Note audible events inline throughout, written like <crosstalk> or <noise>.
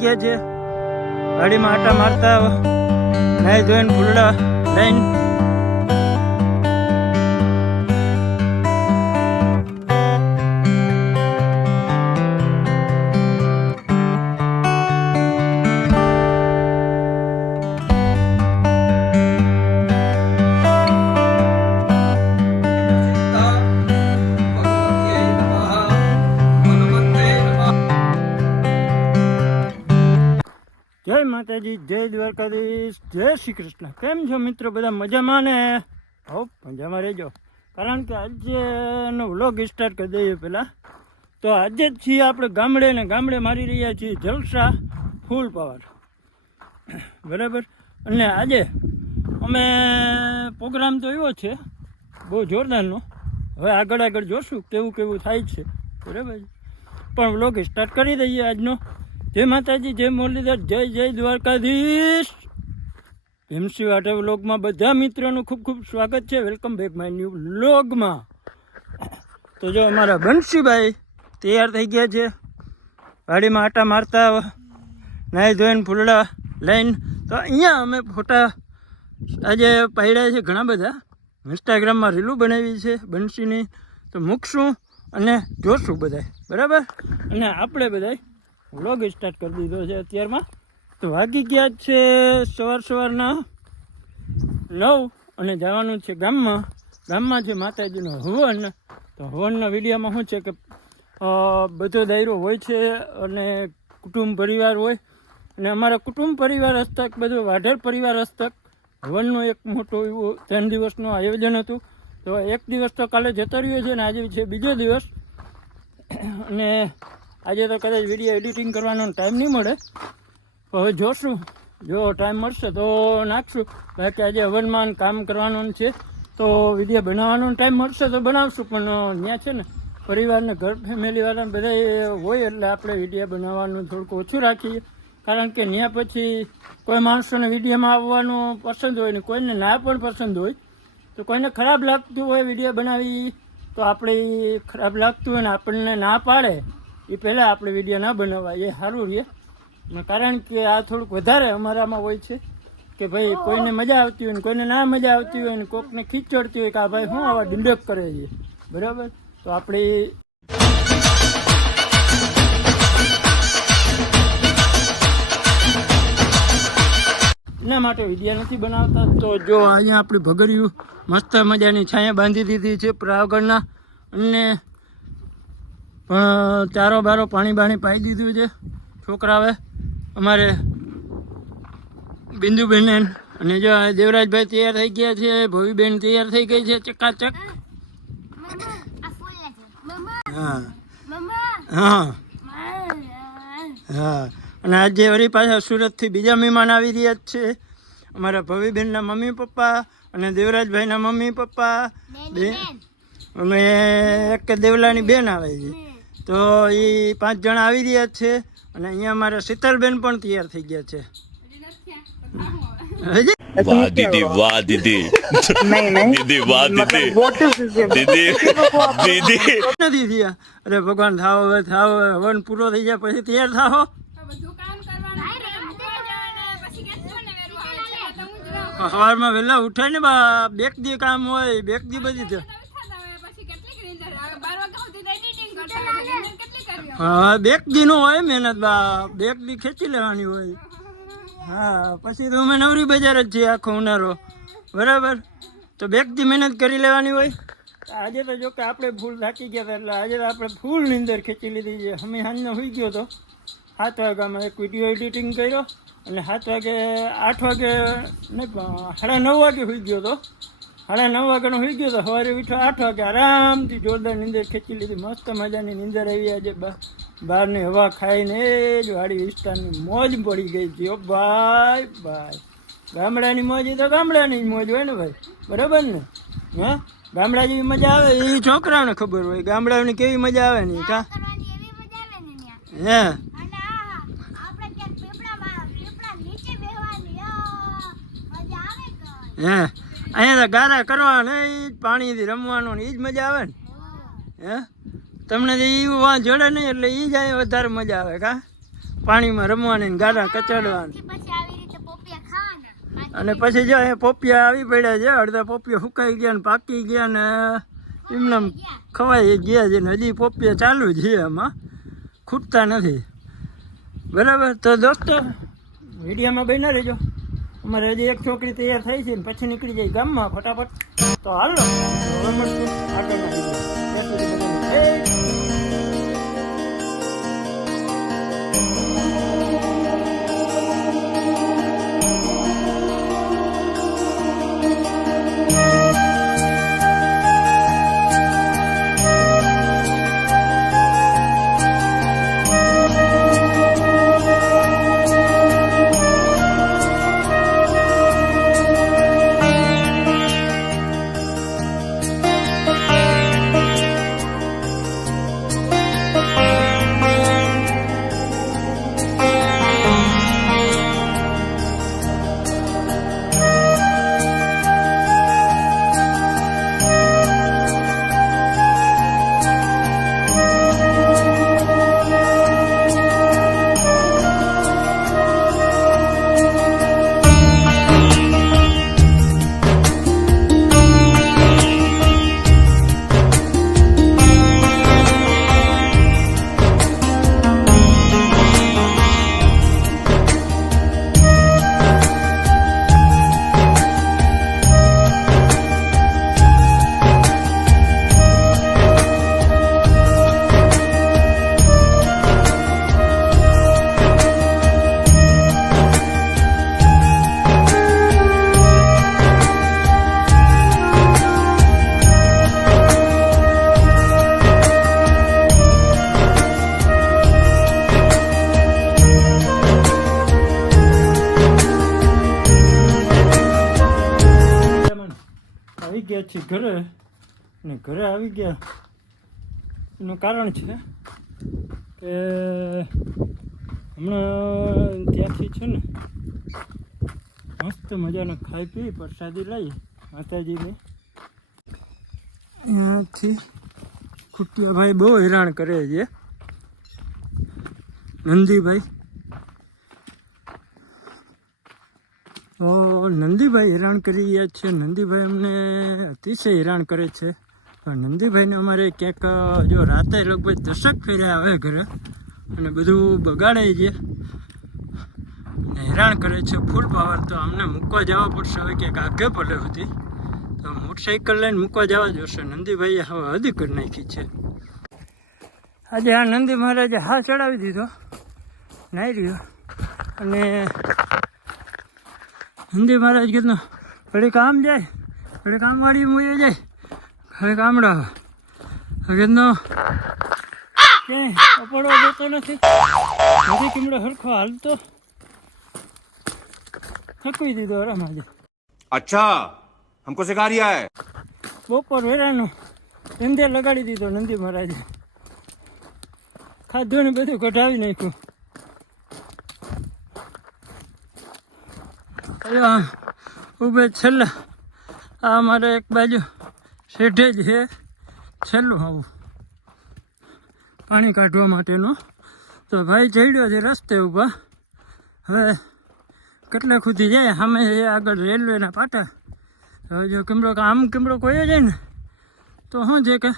ગયા છે ગાડીમાં આટા મારતા નહીં જોઈને ફૂલડા લઈને માતાજી, જય દ્વારકાધીશ, જય શ્રી કૃષ્ણ કેમ છો મિત્રો બધા? મજામાં ને? હો, મજામાં રહેજો. કારણ કે આજનો વ્લોગ સ્ટાર્ટ કરી દઈએ પહેલાં. તો આજે જ છીએ આપણે ગામડે ને ગામડે મારી રહ્યા છીએ જલસા ફૂલ પાવર. બરાબર? અને આજે અમે પ્રોગ્રામ તો એવો છે, બહુ જોરદારનો. હવે આગળ આગળ જોશું કેવું કેવું થાય છે. બરાબર? પણ વ્લોગ સ્ટાર્ટ કરી દઈએ આજનો. જય માતાજી, જય મુરલીધર, જય જય દ્વારકાધીશ. ભીમસી વાટે વ્લોગમાં બધા મિત્રોનું ખૂબ ખૂબ સ્વાગત છે. વેલકમ બેક માય ન્યૂ વ્લોગમાં. તો જો અમારા બંસીભાઈ તૈયાર થઈ ગયા છે. ગાડીમાં આટા મારતા, નાહી ધોઈને ફૂલડા લઈને. તો અહીંયા અમે ફોટા આજે પાડ્યા છે ઘણા બધા. ઇન્સ્ટાગ્રામમાં રીલું બનાવી છે બંસીની. તો મૂકશું અને જોશું બધાય. બરાબર? અને આપણે બધાય વ્લોગ સ્ટાર્ટ કરી દીધો છે અત્યારમાં. તો વાગી ગયા છે સવાર સવારના નવ અને જવાનું છે ગામમાં. ગામમાં છે માતાજીનો હવન. તો હવનના વિડીયામાં શું છે કે બધો દાયરો હોય છે અને કુટુંબ પરિવાર હોય. અને અમારા કુટુંબ પરિવાર હસ્તક, બધો વાઢેર પરિવાર હસ્તક. હવનનું એક મોટું એવું ત્રણ દિવસનું આયોજન હતું. તો એક દિવસ તો કાલે જતો રહ્યો છે ને આજે છે બીજો દિવસ. અને આજે તો કદાચ વીડિયો એડિટિંગ કરવાનો ટાઈમ નહીં મળે. હવે જોશું. જો ટાઈમ મળશે તો નાખશું. બાકી આજે હવનમાં કામ કરવાનું છે. તો વીડિયો બનાવવાનો ટાઈમ મળશે તો બનાવશું. પણ ત્યાં છે ને પરિવારને ઘર ફેમિલીવાળાને બધા હોય એટલે આપણે વીડિયો બનાવવાનું થોડુંક ઓછું રાખીએ. કારણ કે ત્યાં પછી કોઈ માણસોને વિડીયોમાં આવવાનું પસંદ હોય ને, કોઈને ના પણ પસંદ હોય, તો કોઈને ખરાબ લાગતું હોય વીડિયો બનાવી, તો આપણે ખરાબ લાગતું હોય ને આપણને ના પાડે. એ પહેલાં આપણે વીડિયો ના બનાવવા એ સારું રહે. કારણ કે આ થોડુંક વધારે અમારામાં હોય છે, કે ભાઈ કોઈને મજા આવતી હોય ને કોઈને ના મજા આવતી હોય ને કોકને ખીચ ચડતી હોય કે આ ભાઈ શું આવા ડિંડક કરે છે. બરાબર? તો આપણે એના માટે વિડીયા નથી બનાવતા. તો જો અહીંયા આપણી ભગરિયું મસ્ત મજાની છાયા બાંધી દીધી છે આગળના અને ચારો બારો પાણી બાણી પાઈ દીધું છે. છોકરાઓએ અમારે બિંદુબેન અને જો આ દેવરાજભાઈ તૈયાર થઈ ગયા છે ભવીબેન તૈયાર થઈ ગઈ છે ચકાચક. હા. હા. હા. અને આજે વળી પાછા સુરતથી બીજા મહેમાન આવી રહ્યા છે. અમારા ભવીબેનના મમ્મી પપ્પા અને દેવરાજભાઈના મમ્મી પપ્પા. બે અમે એક દેવલાની બેન આવે છે. તો એ પાંચ જણા આવી રહ્યા છે અને અહીંયા મારા શીતલબેન પણ તૈયાર થઈ ગયા છે. અરે ભગવાન થાવ હવે હવન પૂરો થઈ જાય પછી તૈયાર થાવ સવારમાં વહેલા ઉઠાય ને બા બેક દી કામ હોય બેક દી બધી હા બેક દી હોય મહેનત બા. બેક દી ખેંચી લેવાની હોય. હા, પછી તો અમે નવરી બજાર જ છીએ આખો ઉનારો બરાબર? તો બેક દી મહેનત કરી લેવાની હોય. આજે તો જો કે આપણે ફૂલ થાકી ગયા હતા, એટલે આજે આપણે ફૂલ નીંદર ખેંચી લીધી છે. અમે સાંજનો હોઈ ગયો તો સાત વાગ્યામાં એક વીડિયો એડિટિંગ કર્યો અને સાત વાગે, આઠ વાગે, નહીં સાડા નવ વાગે હોઈ ગયો તો સાડા નવ વાગ્યાનો હોઈ ગયો તો સવારે ઉઠ્યો આઠ વાગે આરામથી જોરદાર નીંદર ખેંચી લીધી. મસ્ત મજાની નીંદર આવી આજે બહારની હવા ખાઈને જ વાડી વિસ્તારની મોજ પડી ગઈ હતી. ઓ ભાઈ ભાઈ. ગામડાની મોજ તો ગામડાની જ મોજ હોય ને ભાઈ. બરાબર ને? હા? ગામડા જેવી મજા આવે એ છોકરાઓને ખબર હોય. ગામડાઓની કેવી મજા આવે ને? કા? હે? હે? અહીંયા તો ગારા કરવાના એ જ પાણીથી રમવાનું ને એ જ મજા આવે ને? હે? તમને તો એ વાં જોડે નહીં એટલે એ જ વધારે મજા આવે કા? પાણીમાં રમવાની ને ગારા કચાડવાની. અને પછી જો એ પોપિયા આવી પડ્યા છે, અડધા પોપિયા સુકાઈ ગયા ને પાકી ગયા ને એમને ખવાઈ ગયા છે ને, હજી પોપિયા ચાલુ છે એમાં ખૂટતા નથી. બરાબર? તો દોસ્તો મીડિયામાં બન્યા રહેજો. અમારે હજી એક છોકરી તૈયાર થઈ છે ને પછી નીકળી જાય ગામમાં ફટાફટ. તો હાલો છીએ ઘરે અને ઘરે આવી ગયા. એનું કારણ છે કે હમણાં ત્યાંથી છે ને મસ્ત મજાને ખાઈ પી, પ્રસાદી લઈ, માતાજીને. ત્યાંથી ખુટિયાભાઈ બહુ હેરાન કરે છે. નંદીભાઈ તો નંદીભાઈ હેરાન કરી રહ્યા છે. નંદીભાઈ અમને અતિશય હેરાન કરે છે. પણ નંદીભાઈને અમારે ક્યાંક, જો રાતે લગભગ દશક ફેર્યા આવે ઘરે અને બધું બગાડે છે અને હેરાન કરે છે. ફૂલ પાવર તો અમને મૂકવા જવા પડશે. હવે ક્યાંક આગે પડે સુધી. તો મોટરસાઇકલ લઈને મૂકવા જવા જોશે. નંદીભાઈએ હવે હદ કરી નાખી છે. આજે આ નંદી મહારાજે હા ચડાવી દીધો. નાઈ રહ્યો. અને હિન્દી મહારાજ કીધું ઘડી કામ જાય ઘડી કામવાળી મોઈએ જાય ઘડી કામડા. કીધું કે અપડો દેતો નથી. હજી કીમડો હરખો હાલતો. થકવી દીધો અરે આજે અચ્છા હમકો સિખા રહ્યા હે? બપોર વેરાનો ધંધે લગાડી દીધો નંદી મહારાજે. ખાધું ને બધું કઢાવી નાખ્યું. ઉભે છેલ્લા. આ મારે એક બાજુ શેઠે જ છે છેલ્લું આવું. પાણી કાઢવા માટેનું. તો ભાઈ ચડ્યો છે રસ્તે ઊભા. હવે કેટલા સુધી જાય? સામે આગળ રેલવેના પાટા. હવે જો કેમરો આમ કેમરો કોઈ જાય ને, તો શું છે કે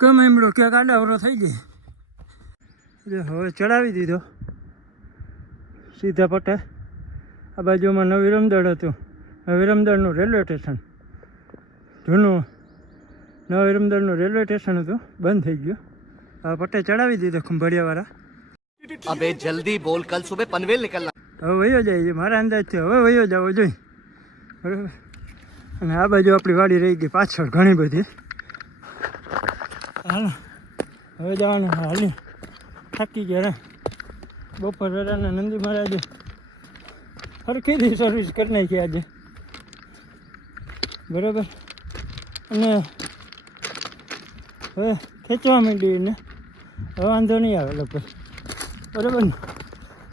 ગમે એમડો ક્યાંક આડાવરો થઈ જાય. હવે ચડાવી દીધો. સીધા પટે. આ બાજુમાં નવી રમદળ હતું. નવી રમદળનું રેલવે સ્ટેશન. જૂનું. નવી રમદળનું રેલવે સ્ટેશન હતું. બંધ થઈ ગયું. હવે પટ્ટે ચડાવી દીધો ખંભાળિયાવાળા. અબે જલ્દી બોલ કલ સુબે પનવેલ નીકળના. હવે વયો જાય મારા અંદાજ છે. હવે વયો જાવો જોઈ બરાબર? અને આ બાજુ આપણી વાડી રહી ગઈ પાછળ ઘણી બધી. હાલો. હવે જવાનું. હાલી. થાકી ગયા બપોર વેરાના નંદી મહારાજે હરખીથી સર્વિસ કરી નાખી આજે. બરાબર? અને હવે ખેંચવા માંડી ને હવે વાંધો નહીં આવે લગભગ. બરાબર ને?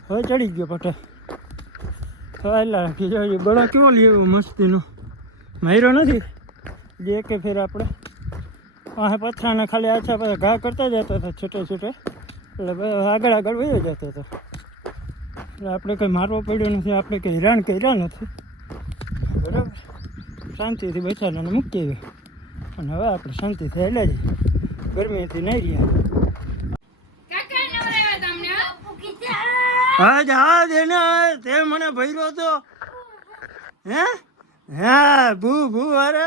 હવે ચડી ગયો પટે. હવે રાખી જોઈએ બળો કેવો લેવો મસ્તીનો? માર્યો નથી? જે કે ફેર આપણે. પાસે પથરાના ખાલી આછા પાછા ઘા કરતા જતા હતા છૂટે છૂટે. એટલે આગળ આગળ વયો જતો હતો. એટલે આપણે કંઈ મારવો પડ્યો નથી આપણે કંઈ હેરાન કર્યા નથી. બરાબર? શાંતિથી બેઠાને મૂકી આવ્યા અને હવે આપણે શાંતિથી હેલા જઈએ. ગરમીથી નહીં રહ્યા. હો? હા જા દે તે મને ભર્યો તો. હે? હા ભૂ ભૂ અરે.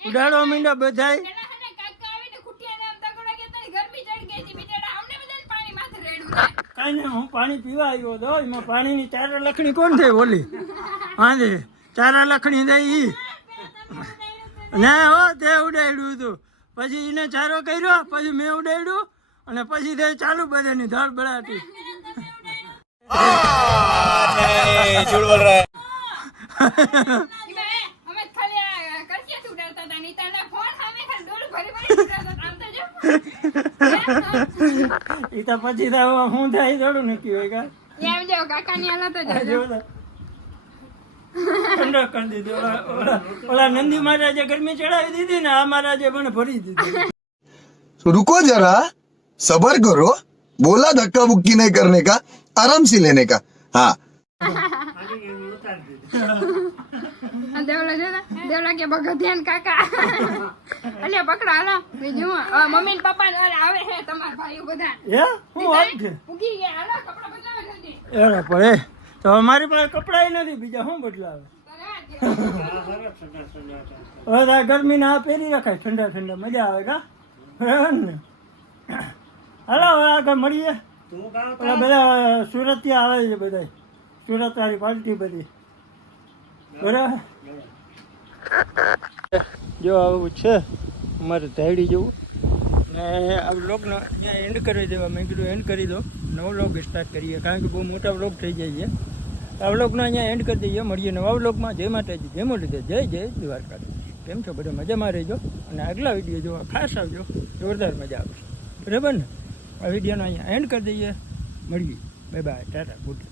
ઉડાડવા માંડ્યા બધાય પેલા હે ને કાકા આવીને ખૂટિયાને આમ તગોડા કહેતા ને ગરમી ચડી ગઈ હતી બિચારા અમને બધાને પાણી માથે રેડું થાય. કાંઈ નહીં હું પાણી પીવા આવ્યો હતો. એમાં પાણીની ચારા લખણી કોણ થઈ ઓલી? હા ચારા લખણી દઈ ઈ. ના હો તે ઉડાડ્યું હતું પછી એને ચારો કર્યો પછી મેં ઉડાડ્યું અને પછી તે ચાલુ બધાની ધડ બળાટી. એમાં હે, <laughs> અમે જ ખાલી આ કરચિયાથી ઉડાડતા હતા. નીતાના ફોન સામે ખાલી ડોલું ભરી ભરી ઉડાડતા હતા. આમ તો જો. એ પછી તો હું થાય થોડું નક્કી હોય કા? એમ જો કાકા ની હાલત જ ઠંડો કરી દીધો. ઓલા નંદી મહારાજે ગરમી ચડાવી દીધી ને આ મહારાજે પણ ભરી દીધી. રુકો જરા સબર કરો. બોલા ધક્કા બુક્કી નહીં કરને કા? આરામ સી લેને કા? હા. દેવલા પાસે ને, દેવલા કે ભગતિયાન કાકા. અલ્યા પકડો હાલો. બીજું મમ્મી ને પપ્પા ને આવે હે તમારા ભાઈઓ બધા. હે? હું વાત છે ઉગી ગયા. હાલો કપડા બદલાવે જલ્દી એના પડે તો અમારી પાસે કપડાય નથી બીજા શું બદલાવે? હવે તો આ ગરમીના આ પહેરી રખાય ઠંડા ઠંડા. મજા આવે કા? ને? હાલો હવે આગળ મળીએ. બધા બધા સુરતથી આવે છે બધા સુરત વાળી પાર્ટી બધી. જો આવું છે અમારે ધાયડી જેવું. ને આ બ્લોગનો અહીંયા એન્ડ કરી દેવા મેં કીધું એન્ડ કરી દો. નવો બ્લોગ સ્ટાર્ટ કરીએ, કારણ કે બહુ મોટા બ્લોગ થઈ જાય છે. આ બ્લોગનો અહીંયા એન્ડ કરી દઈએ, મળીએ નવા બ્લોગમાં જય માતાજી, જય મોટી જય જય દ્વારકા. કેમ છો બધા? મજામાં રહેજો. અને આગલા વીડિયો જોવા ખાસ આવજો. જોરદાર મજા આવશે. બરાબર ને? આ વિડીયોનો અહીંયા એન્ડ કરી દઈએ. મળીએ. Bye bye tata good